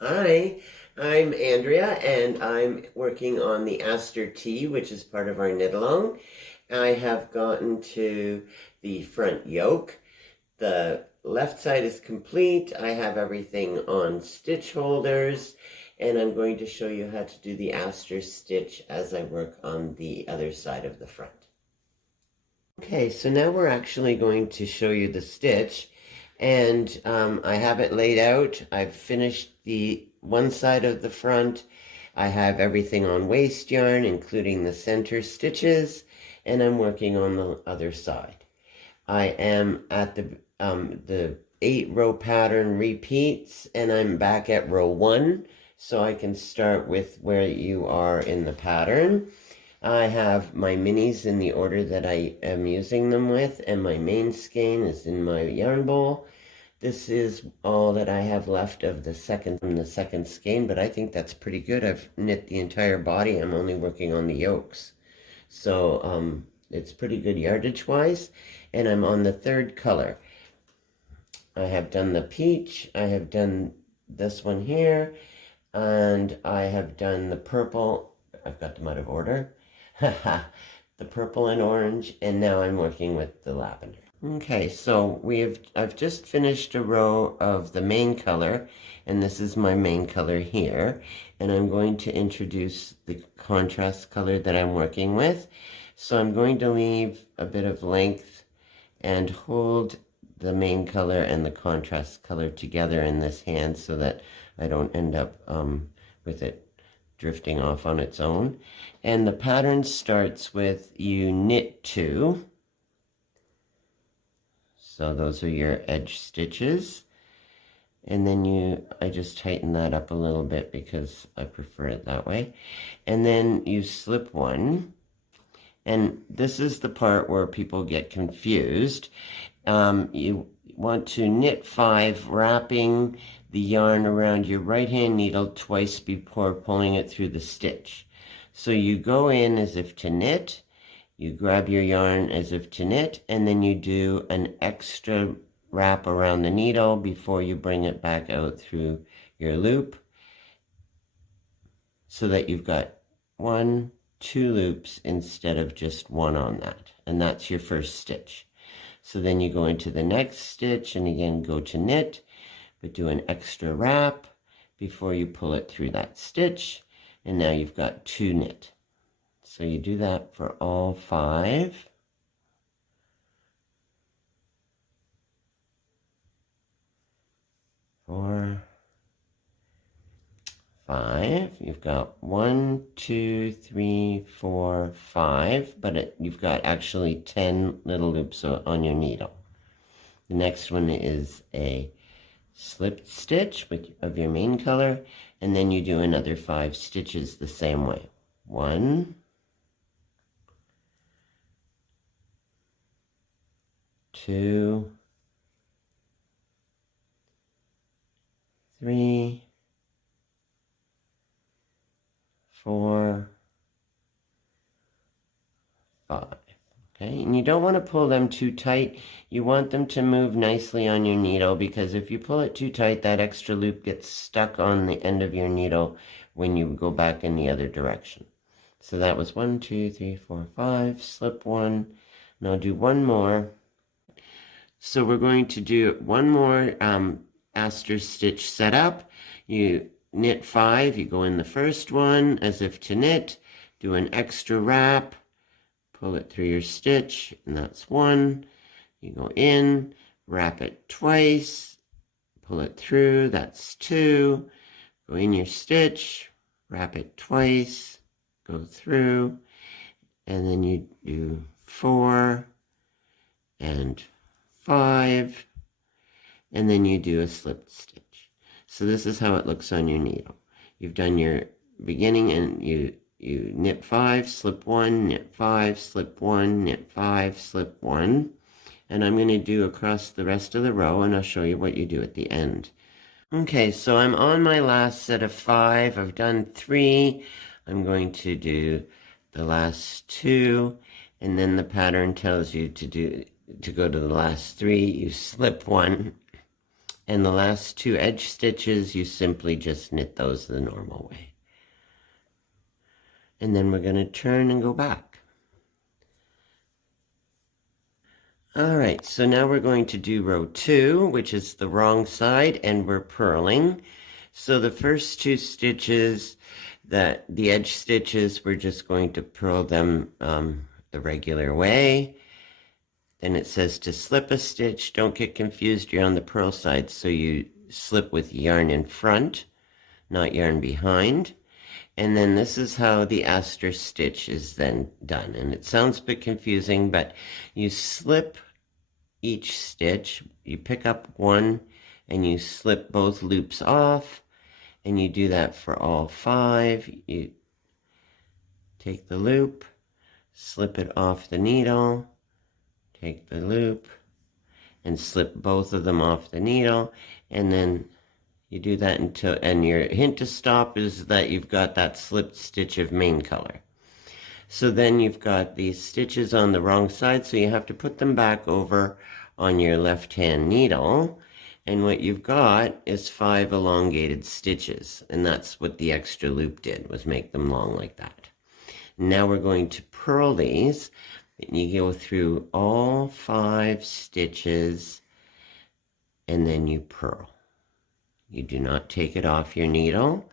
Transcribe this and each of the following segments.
Hi, I'm Andrea and I'm working on the Aster Tee, which is part of our knit along. I have gotten to the front yoke. The left side is complete. I have everything on stitch holders, and I'm going to show you how to do the Aster stitch as I work on the other side of the front. Okay, so now we're actually going to show you the stitch, and I have it laid out. I've finished the one side of the front. I have everything on waste yarn, including the center stitches, and I'm working on the other side. I am at the 8-row pattern repeats, and I'm back at row 1, so I can start with where you are in the pattern. I have my minis in the order that I am using them with, and my main skein is in my yarn bowl. This is all that I have left of the second skein, but I think that's pretty good. I've knit the entire body. I'm only working on the yokes. So it's pretty good yardage wise, and I'm on the third color. I have done the peach, I have done this one here, and I have done the purple. I've got them out of order. The purple and orange, and now I'm working with the lavender. Okay, so I've just finished a row of the main color, and this is my main color here, and I'm going to introduce the contrast color that I'm working with. So I'm going to leave a bit of length and hold the main color and the contrast color together in this hand so that I don't end up with it drifting off on its own. And the pattern starts with you knit 2. So those are your edge stitches. And then I just tighten that up a little bit because I prefer it that way. And then you slip 1. And this is the part where people get confused. You want to knit 5, wrapping the yarn around your right hand needle twice before pulling it through the stitch. So you go in as if to knit, you grab your yarn as if to knit, and then you do an extra wrap around the needle before you bring it back out through your loop, so that you've got 1, 2 loops instead of just 1 on that. And that's your first stitch. So then you go into the next stitch and again go to knit, but do an extra wrap before you pull it through that stitch. And now you've got 2 knit. So you do that for all 5. Four, 5. You've got 1, 2, 3, 4, 5, but you've got actually 10 little loops on your needle. The next one is a slip stitch of your main color, and then you do another 5 stitches the same way. 1, 2, 3, 4, 5. Okay, and you don't want to pull them too tight. You want them to move nicely on your needle, because if you pull it too tight, that extra loop gets stuck on the end of your needle when you go back in the other direction. So that was 1, 2, 3, 4, 5, slip 1, and I'll do one more. So we're going to do one more Aster stitch setup. You knit 5, you go in the first one as if to knit, do an extra wrap, pull it through your stitch, and that's 1. You go in, wrap it twice, pull it through, that's 2. Go in your stitch, wrap it twice, go through, and then you do 4 and 5, and then you do a slipped stitch. So this is how it looks on your needle. You've done your beginning, and you knit 5, slip 1, knit 5, slip 1, knit 5, slip 1. And I'm going to do across the rest of the row, and I'll show you what you do at the end. Okay, so I'm on my last set of 5. I've done 3. I'm going to do the last 2, and then the pattern tells you to go to the last 3. You slip 1, And the last 2 edge stitches, you simply just knit those the normal way. And then we're going to turn and go back. All right, so now we're going to do row 2, which is the wrong side, and we're purling. So the first 2 stitches, the edge stitches, we're just going to purl them the regular way. Then it says to slip a stitch. Don't get confused, you're on the purl side, so you slip with yarn in front, not yarn behind. And then this is how the Aster stitch is then done. And it sounds a bit confusing, but you slip each stitch, you pick up one and you slip both loops off, and you do that for all 5. You take the loop, slip it off the needle, take the loop, and slip both of them off the needle, and then you do that until, and your hint to stop is that you've got that slipped stitch of main color. So then you've got these stitches on the wrong side, so you have to put them back over on your left hand needle, and what you've got is 5 elongated stitches, and that's what the extra loop did, was make them long like that. Now we're going to purl these, and you go through all 5 stitches, and then you purl. You do not take it off your needle.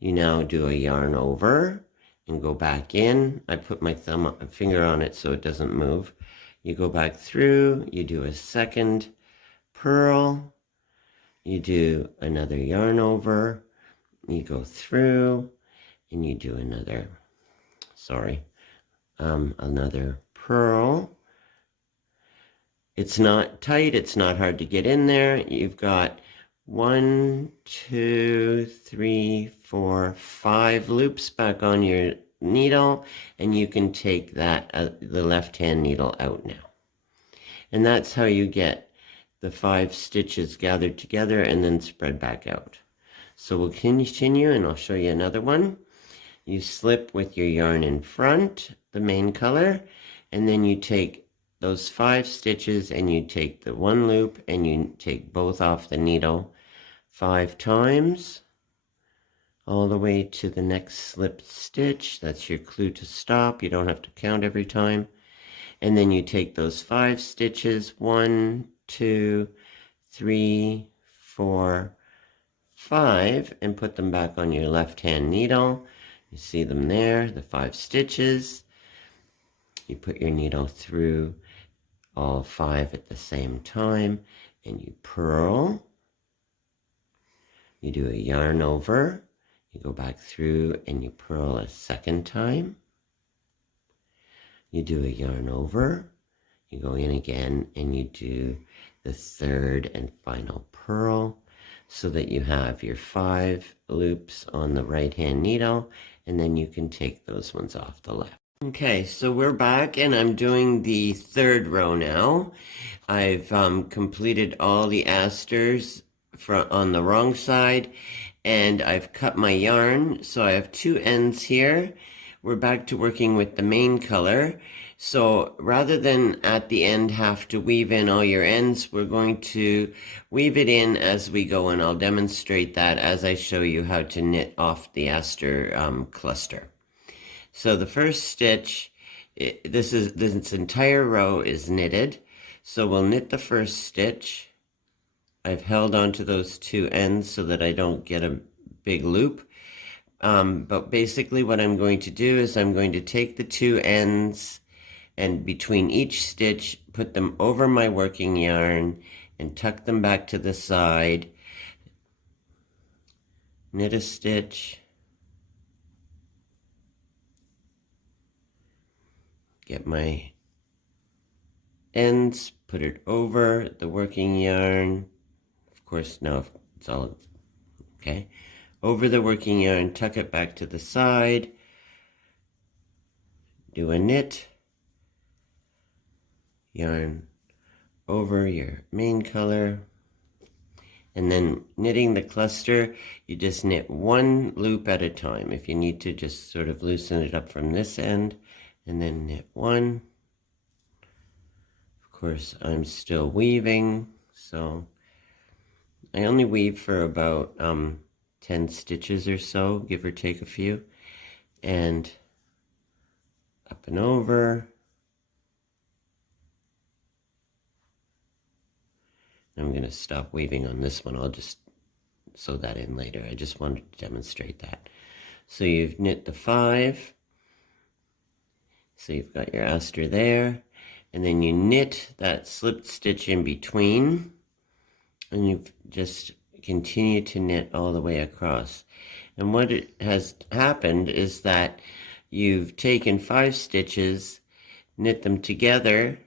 You now do a yarn over and go back in. I put my finger on it so it doesn't move. You go back through, you do a second purl, you do another yarn over, you go through, and you do another purl. It's not tight, it's not hard to get in there. You've got 1, 2, 3, 4, 5 loops back on your needle, and you can take that the left hand needle out now. And that's how you get the 5 stitches gathered together and then spread back out. So we'll continue, and I'll show you another one. You slip with your yarn in front, the main color, and then you take those 5 stitches and you take the 1 loop and you take both off the needle 5 times all the way to the next slipped stitch. That's your clue to stop. You don't have to count every time. And then you take those 5 stitches, 1, 2, 3, 4, 5, and put them back on your left hand needle. You see them there, the 5 stitches. You put your needle through all 5 at the same time, and you purl. You do a yarn over, you go back through and you purl a second time. You do a yarn over, you go in again, and you do the third and final purl, so that you have your 5 loops on the right hand needle, and then you can take those ones off the left. Okay, so we're back, and I'm doing the 3rd row now. I've completed all the asters on the wrong side, and I've cut my yarn, so I have 2 ends here. We're back to working with the main color. So rather than at the end have to weave in all your ends, we're going to weave it in as we go, and I'll demonstrate that as I show you how to knit off the Aster cluster. So the first stitch, this entire row is knitted. So we'll knit the first stitch. I've held onto those 2 ends so that I don't get a big loop. But basically what I'm going to do is I'm going to take the 2 ends, and between each stitch, put them over my working yarn and tuck them back to the side. Knit a stitch. Get my ends, put it over the working yarn. Of course, now it's all okay. Over the working yarn, tuck it back to the side. Do a knit. Yarn over your main color. And then knitting the cluster, you just knit 1 loop at a time. If you need to, just sort of loosen it up from this end, and then knit 1. Of course, I'm still weaving, so I only weave for about 10 stitches or so, give or take a few, and up and over. I'm going to stop weaving on this one. I'll just sew that in later. I just wanted to demonstrate that. So you've knit the 5. So you've got your aster there, and then you knit that slipped stitch in between, and you just continue to knit all the way across. And what has happened is that you've taken 5 stitches, knit them together,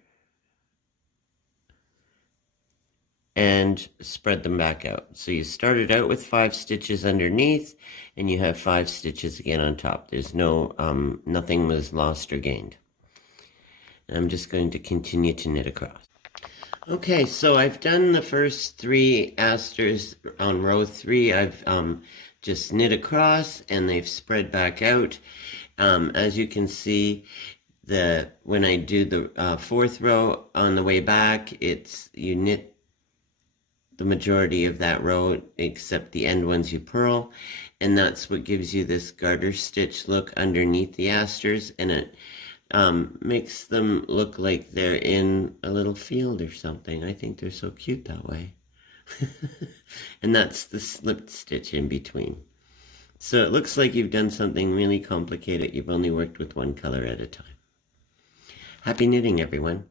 and spread them back out. So you started out with 5 stitches underneath, and you have 5 stitches again on top. There's no, nothing was lost or gained. And I'm just going to continue to knit across. Okay, so I've done the first 3 asters on row 3. I've just knit across, and they've spread back out. As you can see, when I do the 4th row on the way back, you knit the majority of that row, except the end ones you purl, and that's what gives you this garter stitch look underneath the asters, and it makes them look like they're in a little field or something. I think they're so cute that way. And that's the slipped stitch in between. So it looks like you've done something really complicated. You've only worked with one color at a time. Happy knitting, everyone.